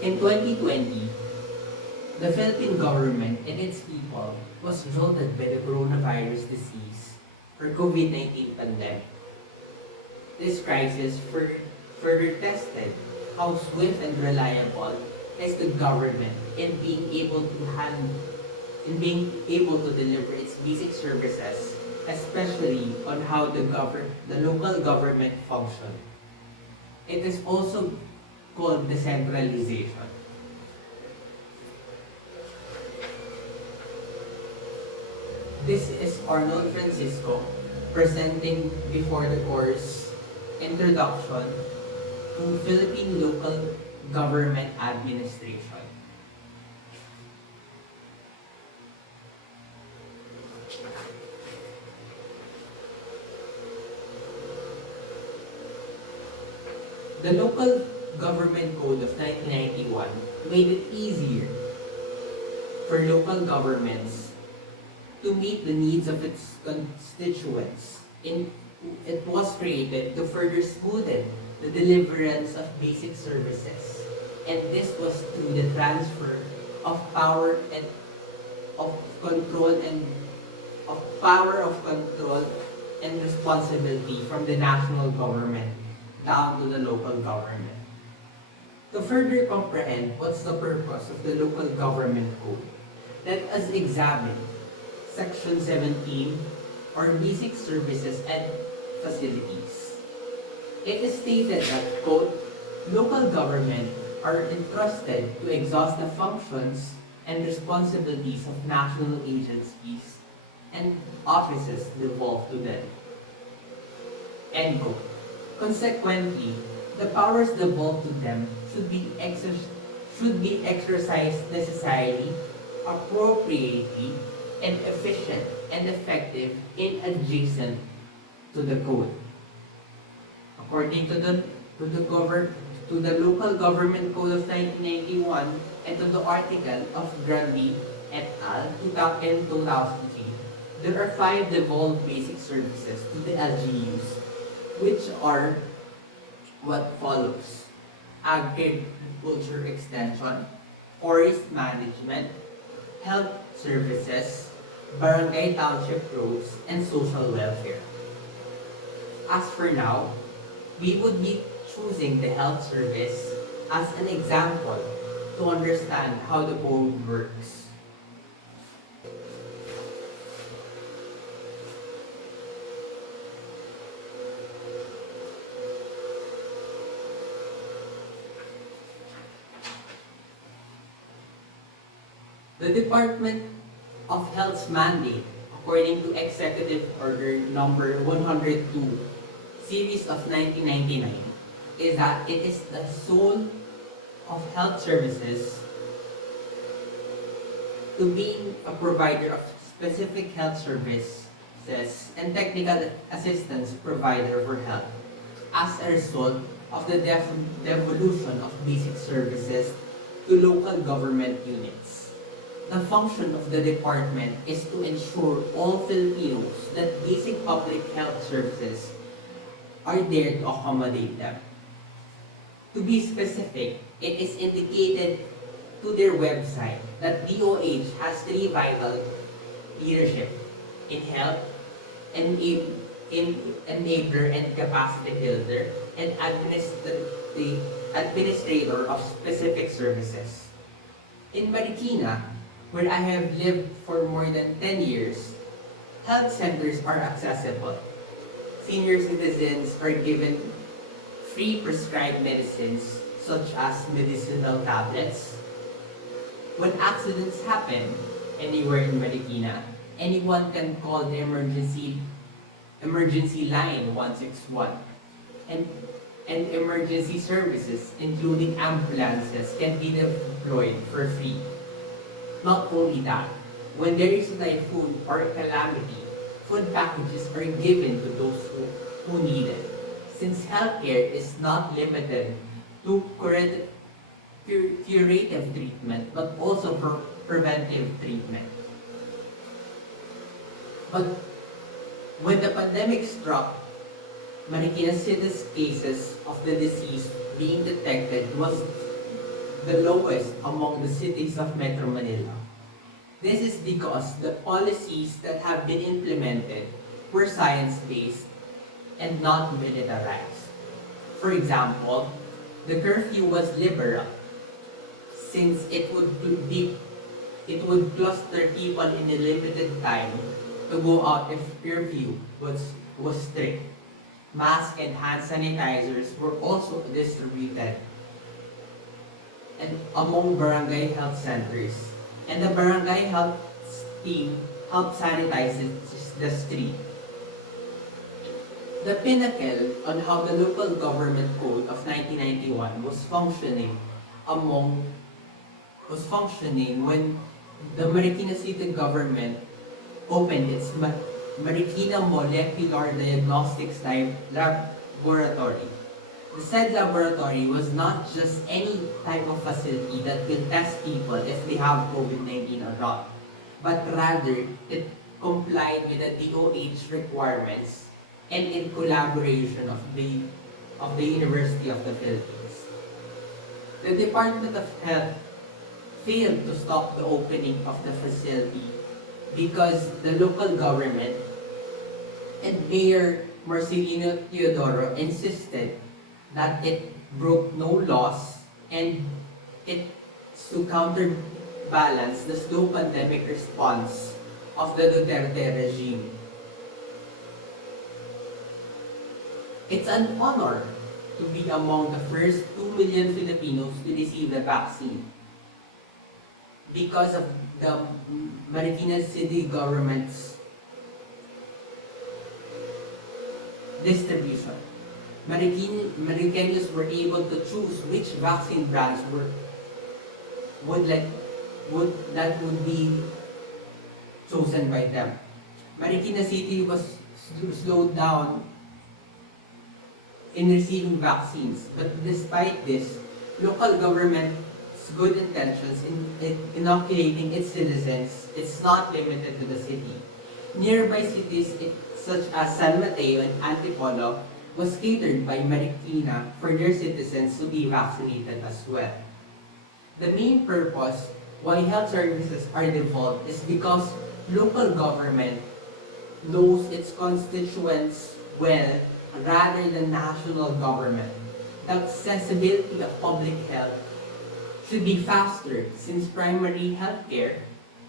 In 2020, the Philippine government and its people was jolted by the coronavirus disease or COVID-19 pandemic. This crisis further tested how swift and reliable is the government in being able to deliver its basic services, especially on how the local government function. It is also called decentralization. This is Arnold Francisco presenting before the course Introduction to Philippine Local Government Administration. The Local Government Code of 1991 made it easier for local governments to meet the needs of its constituents. It was created to further smoothen the deliverance of basic services, and this was through the transfer of power and of control and responsibility from the national government down to the local government. To further comprehend what's the purpose of the Local Government Code, let us examine Section 17, or Basic Services and Facilities. It is stated that, quote, local government are entrusted to exhaust the functions and responsibilities of national agencies and offices devolved to them. End quote. Consequently, the powers devolved to them should be exercised necessarily, appropriately, and efficient and effective in adjacent to the code. According to the Local Government Code of 1991 and to the article of Grandi et al. In 2003, there are 5 devolved basic services to the LGUs, which are what follows: agriculture extension, forest management, health services, barangay township roads, and social welfare. As for now, we would be choosing the health service as an example to understand how the code works. The Department of Health's mandate, according to Executive Order Number 102, Series of 1999, is that it is the soul of health services to being a provider of specific health services and technical assistance provider for health as a result of the devolution of basic services to local government units. The function of the department is to ensure all Filipinos that basic public health services are there to accommodate them. To be specific, it is indicated to their website that DOH has 3 vital leadership in health, enabler and capacity builder, and administrator of specific services. In Marikina, where I have lived for more than 10 years, health centers are accessible. Senior citizens are given free prescribed medicines such as medicinal tablets. When accidents happen anywhere in Marikina, anyone can call the emergency line 161, and emergency services, including ambulances, can be deployed for free. Not only that, when there is a typhoon or a calamity, food packages are given to those who need it, since healthcare is not limited to curative treatment, but also for preventive treatment. But when the pandemic struck, Marikina City's cases of the disease being detected was the lowest among the cities of Metro Manila. This is because the policies that have been implemented were science-based and not militarized. For example, the curfew was liberal since it would cluster people in a limited time to go out if curfew was strict. Masks and hand sanitizers were also distributed and among barangay health centers. And the barangay health team helped sanitize the street. The pinnacle on how the local government code of 1991 was functioning when the Marikina City government opened its Marikina Molecular Diagnostics Laboratory. The said laboratory was not just any type of facility that will test people if they have COVID-19 or not, but rather it complied with the DOH requirements and in collaboration of the University of the Philippines. The Department of Health failed to stop the opening of the facility because the local government and Mayor Marcelino Teodoro insisted that it broke no laws and it's to counterbalance the slow pandemic response of the Duterte regime. It's an honor to be among the first 2 million Filipinos to receive the vaccine because of the Marikina City government's distribution. Maricanos were able to choose which vaccine brands would be chosen by them. Marikina City was slowed down in receiving vaccines, but despite this, local government's good intentions in inoculating its citizens, it's not limited to the city. Nearby cities such as San Mateo and Antipolo was catered by Marikina for their citizens to be vaccinated as well. The main purpose why health services are devolved is because local government knows its constituents well rather than national government. The accessibility of public health should be faster since primary healthcare,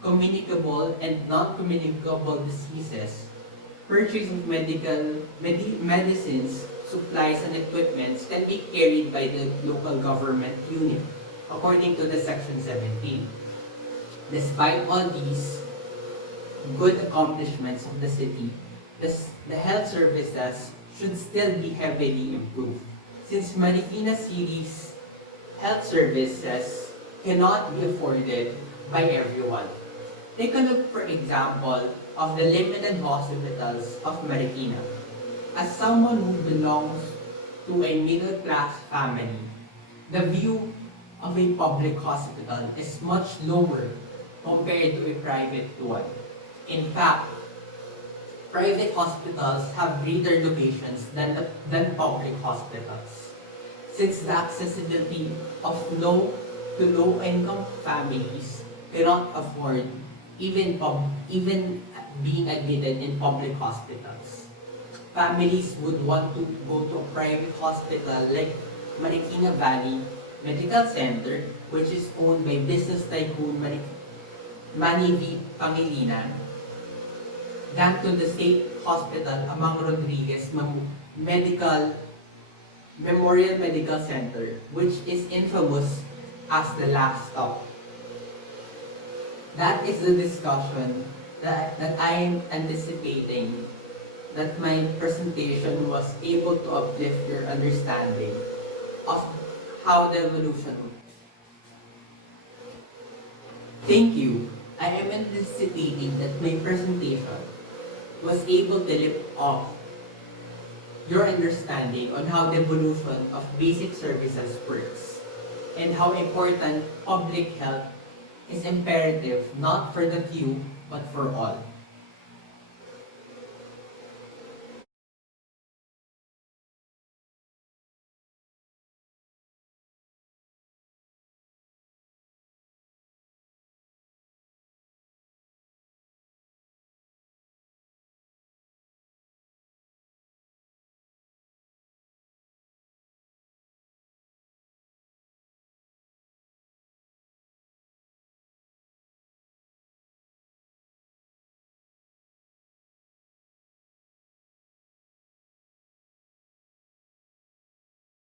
communicable and non-communicable diseases, purchase of medicines, supplies, and equipments can be carried by the local government unit, according to the Section 17. Despite all these good accomplishments of the city, the health services should still be heavily improved, since Marikina City's health services cannot be afforded by everyone. Take a look, for example, of the limited hospitals of Marikina. As someone who belongs to a middle-class family, the view of a public hospital is much lower compared to a private one. In fact, private hospitals have greater locations than public hospitals, since the accessibility of low to low-income families cannot afford even being admitted in public hospitals. Families would want to go to a private hospital like Marikina Valley Medical Center, which is owned by business tycoon Manny V. Pangilinan, than to the State Hospital Amang Rodriguez Memorial Medical Center, which is infamous as the last stop. That is the discussion that I am anticipating, that my presentation was able to uplift your understanding of how the evolution works. Thank you. I am anticipating that my presentation was able to lift off your understanding on how the evolution of basic services works and how important public health is imperative not for the few but for all.